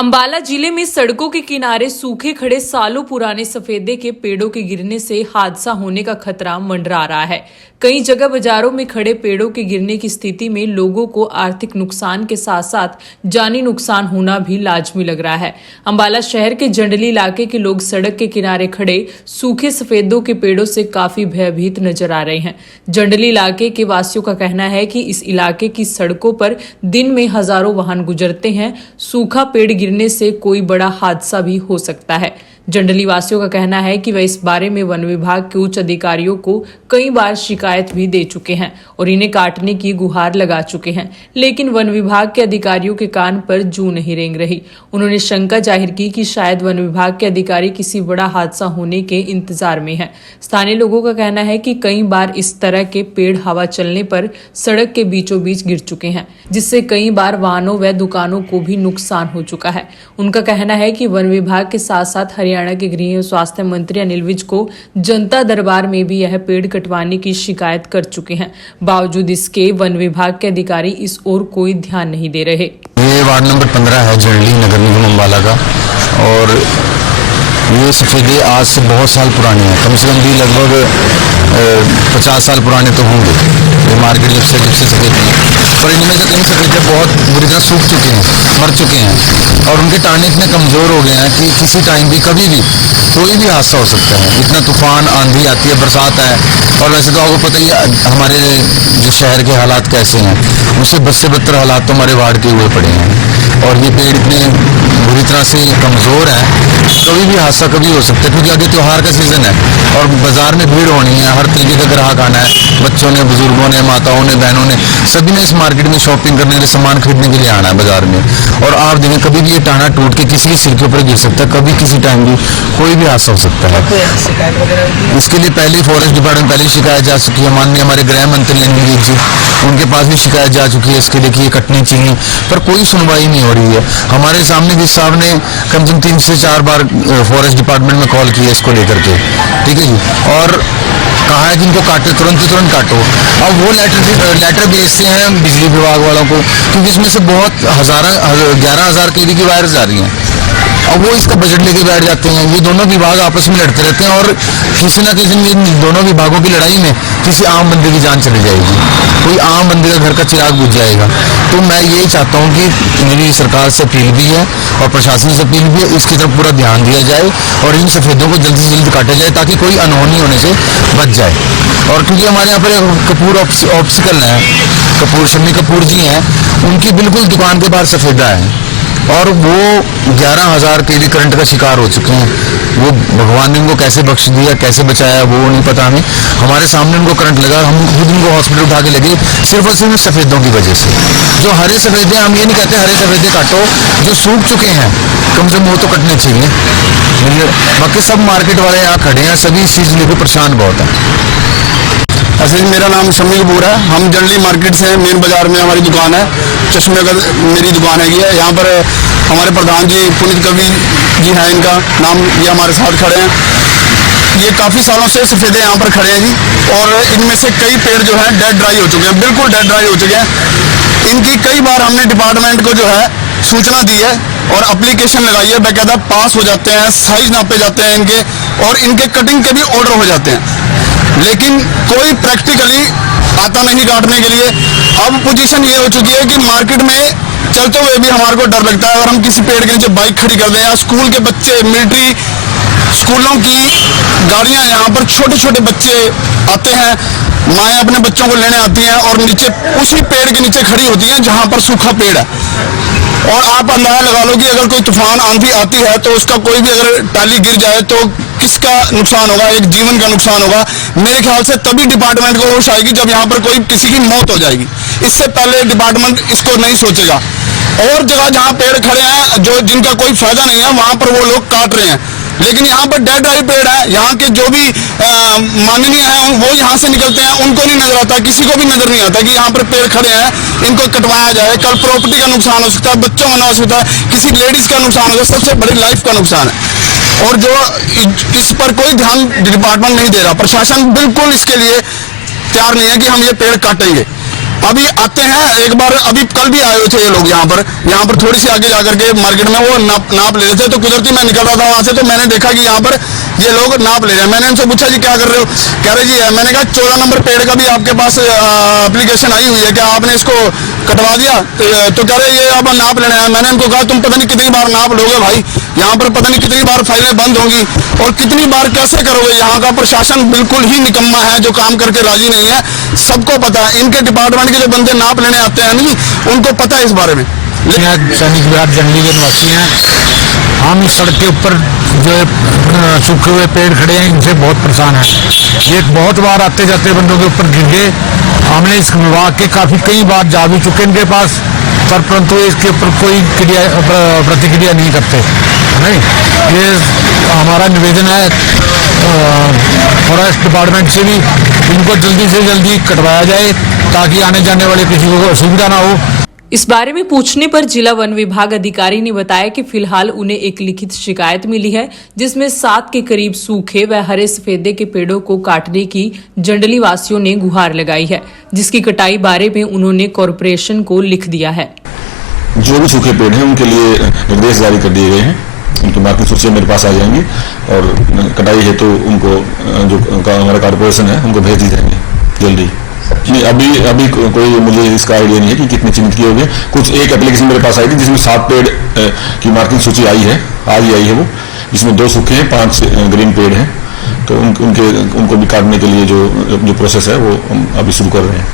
अंबाला जिले में सड़कों के किनारे सूखे खड़े सालों पुराने सफेदे के पेड़ों के गिरने से हादसा होने का खतरा मंडरा रहा है। कई जगह बाजारों में खड़े पेड़ों के गिरने की स्थिति में लोगों को आर्थिक नुकसान के साथ साथ जानी नुकसान होना भी लाजमी लग रहा है। अंबाला शहर के जंडली इलाके के लोग सड़क के किनारे खड़े सूखे सफेदों के पेड़ों से काफी भयभीत नजर आ रहे हैं। जंडली इलाके के वासियों का कहना है कि इस इलाके की सड़कों पर दिन में हजारों वाहन गुजरते हैं। सूखा पेड़ गिरने से कोई बड़ा हादसा भी हो सकता है। जंडली वासियों का कहना है कि वह इस बारे में वन विभाग के उच्च अधिकारियों को कई बार शिकायत भी दे चुके हैं और इन्हें काटने की गुहार लगा चुके हैं, लेकिन वन विभाग के अधिकारियों के कान पर जू नहीं रेंग रही। उन्होंने शंका जाहिर की कि शायद वन विभाग के अधिकारी किसी बड़ा हादसा होने के इंतजार में हैं। स्थानीय लोगों का कहना है कि कई बार इस तरह के पेड़ हवा चलने पर सड़क के बीचों बीच गिर चुके हैं, जिससे कई बार वाहनों व दुकानों को भी नुकसान हो चुका है। उनका कहना है कि वन विभाग के साथ साथ हरियाणा के गृह एवं स्वास्थ्य मंत्री अनिल विज को जनता दरबार में भी यह पेड़ कटवाने की शिकायत कर चुके हैं। बावजूद इसके वन विभाग के अधिकारी इस ओर कोई ध्यान नहीं दे रहे। ये वार्ड नंबर 15 है जंडली नगर निगम अम्बाला का, और ये सफेदे आज से बहुत साल पुराने हैं। कम से कम भी लगभग 50 साल पुराने तो होंगे। ये मार्केट जब से सफेद हैं, पर इनमें से कई सफेदे बहुत बुरी तरह सूख चुके हैं, मर चुके हैं, और उनके टाने इतने कमज़ोर हो गए हैं कि किसी टाइम भी कभी भी कोई भी हादसा हो सकता है। इतना तूफान आंधी आती है, बरसात है, और वैसे तो आपको पता ही है हमारे जो शहर के हालात कैसे हैं, उससे बद से बदतर हालात तो हमारे वार्ड के हुए पड़े हैं। और ये पेड़ इतने बुरी तरह से कमज़ोर है, कभी भी हादसा कभी हो सकता है, क्योंकि आगे त्यौहार का सीज़न है और बाजार में भीड़ होनी है, हर तरीके का ग्राहक आना है। बच्चों ने, बुजुर्गों ने, माताओं ने, बहनों ने, सभी ने इस मार्केट में शॉपिंग करने के लिए, सामान खरीदने के लिए आना है बाजार में। और आप देखें कभी भी ये टाना टूट के किसी के सिर के ऊपर गिर सकता है, कभी किसी टाइम भी कोई भी हादसा हो सकता है। इसके लिए पहले फॉरेस्ट डिपार्टमेंट पहले शिकायत जा चुकी है, माननीय हमारे गृह मंत्री अनिल विज जी, उनके पास भी शिकायत जा चुकी है इसके लिए कि ये कटनी चाहिए, पर कोई सुनवाई नहीं हो रही है। हमारे सामने भी साहब ने कम से कम 3 से 4 बार फॉरेस्ट डिपार्टमेंट में कॉल की है इसको लेकर के, ठीक है जी, और कहा है कि इनको काटो, तुरंत काटो। अब वो लेटर भेजते हैं बिजली विभाग वालों को, क्योंकि इसमें से बहुत 11,000 केवी की वायर्स जा रही हैं। अब वो इसका बजट लेके बैठ जाते हैं। ये दोनों विभाग आपस में लड़ते रहते हैं, और किसी न किसी इन दोनों विभागों की लड़ाई में किसी आम बंदे की जान चली जाएगी, कोई आम बंदे का घर का चिराग बुझ जाएगा। तो मैं यही चाहता हूँ कि मेरी सरकार से अपील भी है और प्रशासन से अपील भी है, इसकी तरफ पूरा ध्यान दिया जाए और इन सफेदों को जल्द से जल्द काटा जाए, ताकि कोई अनहोनी होने से बच जाए। और क्योंकि हमारे यहाँ पर कपूर ऑप्सिकल है, शम्मी कपूर जी हैं, उनकी बिल्कुल दुकान के बाहर सफेदा है, और वो 11,000 केवी करंट का शिकार हो चुके हैं। वो भगवान ने उनको कैसे बख्श दिया, कैसे बचाया, वो नहीं पता हमें। हमारे सामने उनको करंट लगा, हम खुद उनको हॉस्पिटल उठा के लगे, सिर्फ और सिर्फ सफेदों की वजह से। जो हरे सफेदे, हम ये नहीं कहते हरे सफेदे काटो, जो सूख चुके हैं कम से कम वो तो कटने चाहिए। बाकी सब मार्केट वाले यहाँ खड़े हैं, सभी इस चीज़ लेकर परेशान बहुत है। ऐसे मेरा नाम शम्मी कपूर है, हम जंडली मार्केट से, मेन बाजार में हमारी दुकान है, चश्मे का मेरी दुकान है। यहाँ पर हमारे प्रधान जी पुनीत कवि जी हैं, इनका नाम, ये हमारे साथ खड़े हैं। ये काफ़ी सालों से सफेदे यहाँ पर खड़े हैं जी, और इनमें से कई पेड़ जो हैं डेड ड्राई हो चुके हैं, बिल्कुल डेड ड्राई हो चुके हैं। इनकी कई बार हमने डिपार्टमेंट को जो है सूचना दी है और एप्लीकेशन लगाई है, बाकायदा पास हो जाते हैं, साइज नापे जाते हैं इनके, और इनके कटिंग के भी ऑर्डर हो जाते हैं, लेकिन कोई प्रैक्टिकली आता नहीं काटने के लिए। अब पोजीशन ये हो चुकी है कि मार्केट में चलते हुए भी हमारे को डर लगता है, अगर हम किसी पेड़ के नीचे बाइक खड़ी कर दें, या स्कूल के बच्चे, मिलिट्री स्कूलों की गाड़ियां, यहाँ पर छोटे छोटे बच्चे आते हैं, माएँ अपने बच्चों को लेने आती हैं और नीचे उसी पेड़ के नीचे खड़ी होती हैं जहाँ पर सूखा पेड़ है। और आप अंदाजा लगा लो कि अगर कोई तूफान आंधी आती है तो उसका कोई भी अगर टाली गिर जाए तो किसका नुकसान होगा, एक जीवन का नुकसान होगा। मेरे ख्याल से तभी डिपार्टमेंट को होश आएगी जब यहाँ पर कोई किसी की मौत हो जाएगी, इससे पहले डिपार्टमेंट इसको नहीं सोचेगा। और जगह जहाँ पेड़ खड़े हैं जो जिनका कोई फायदा नहीं है, वहाँ पर वो लोग काट रहे हैं, लेकिन यहाँ पर डेड ड्राई पेड़ है। यहाँ के जो भी माननीय हैं वो यहाँ से निकलते हैं, उनको नहीं नजर आता, किसी को भी नजर नहीं आता कि यहाँ पर पेड़ खड़े हैं, इनको कटवाया जाए। कल प्रॉपर्टी का नुकसान हो सकता है, बच्चों का नुकसान हो सकता है, किसी लेडीज का नुकसान हो सकता है, सबसे बड़ी लाइफ का नुकसान है। और जो इस पर कोई ध्यान डिपार्टमेंट नहीं दे रहा, प्रशासन बिल्कुल इसके लिए तैयार नहीं है कि हम ये पेड़ काटेंगे। अभी आते हैं, एक बार अभी कल भी आए हुए थे ये लोग यहाँ पर थोड़ी सी आगे जाकर के मार्केट में वो नाप ले रहे थे। तो कुदरती मैं निकल रहा था वहां से, तो मैंने देखा कि यहाँ पर ये लोग नाप ले रहे हैं। मैंने उनसे पूछा जी क्या कर रहे हो, कह रहे जी मैंने कहा 14 नंबर पेड़ का भी आपके पास एप्लीकेशन आई हुई है, क्या आपने इसको कटवा दिया? तो कह रहे ये अब नाप लेने आए। मैंने उनको कहा तुम पता नहीं कितनी बार नाप लोगे भाई, यहाँ पर पता नहीं कितनी बार फाइलें बंद होंगी और कितनी बार कैसे करोगे। यहाँ का प्रशासन बिल्कुल ही निकम्मा है, जो काम करके राजी नहीं है। सबको पता है, इनके डिपार्टमेंट के जो बंदे नाप लेने आते हैं नहीं, उनको पता है इस बारे में। सैनिक विहार जंगली के निवासी हैं हम। इस सड़क के ऊपर जो सूखे हुए पेड़ खड़े हैं, इनसे बहुत परेशान हैं। ये बहुत बार आते जाते बंदों के ऊपर गिर गए। हमने इस विभाग के कई बार जा भी चुके इनके पास, पर परंतु इसके ऊपर कोई प्रतिक्रिया नहीं करते। नहीं, ये हमारा निवेदन है फॉरेस्ट डिपार्टमेंट से भी, इनको जल्दी से जल्दी कटवाया जाए ताकि आने जाने वाले किसी को असुविधा ना हो। इस बारे में पूछने पर जिला वन विभाग अधिकारी ने बताया कि फिलहाल उन्हें एक लिखित शिकायत मिली है, जिसमें 7 के करीब सूखे व हरे सफेदे के पेड़ों को काटने की जंडली वासियों ने गुहार लगाई है, जिसकी कटाई बारे में उन्होंने कॉरपोरेशन को लिख दिया है। जो भी सूखे पेड़ हैं उनके लिए निर्देश जारी कर दिए गए हैं, उनकी मार्किंग सूची मेरे पास आ जाएंगी और कटाई है तो उनको जो हमारा कॉरपोरेशन है उनको भेज दी जाएंगे जल्दी। नहीं, अभी कोई मुझे इसका आइडिया नहीं है कि कितने चिन्हित किए होंगे। कुछ एक एप्लीकेशन मेरे पास आई थी जिसमें 7 पेड़ की मार्किंग सूची आई है, आज ही आई है वो, जिसमें 2 सूखे हैं, 5 ग्रीन पेड़ हैं। तो उनको भी काटने के लिए जो प्रोसेस है वो हम अभी शुरू कर रहे हैं।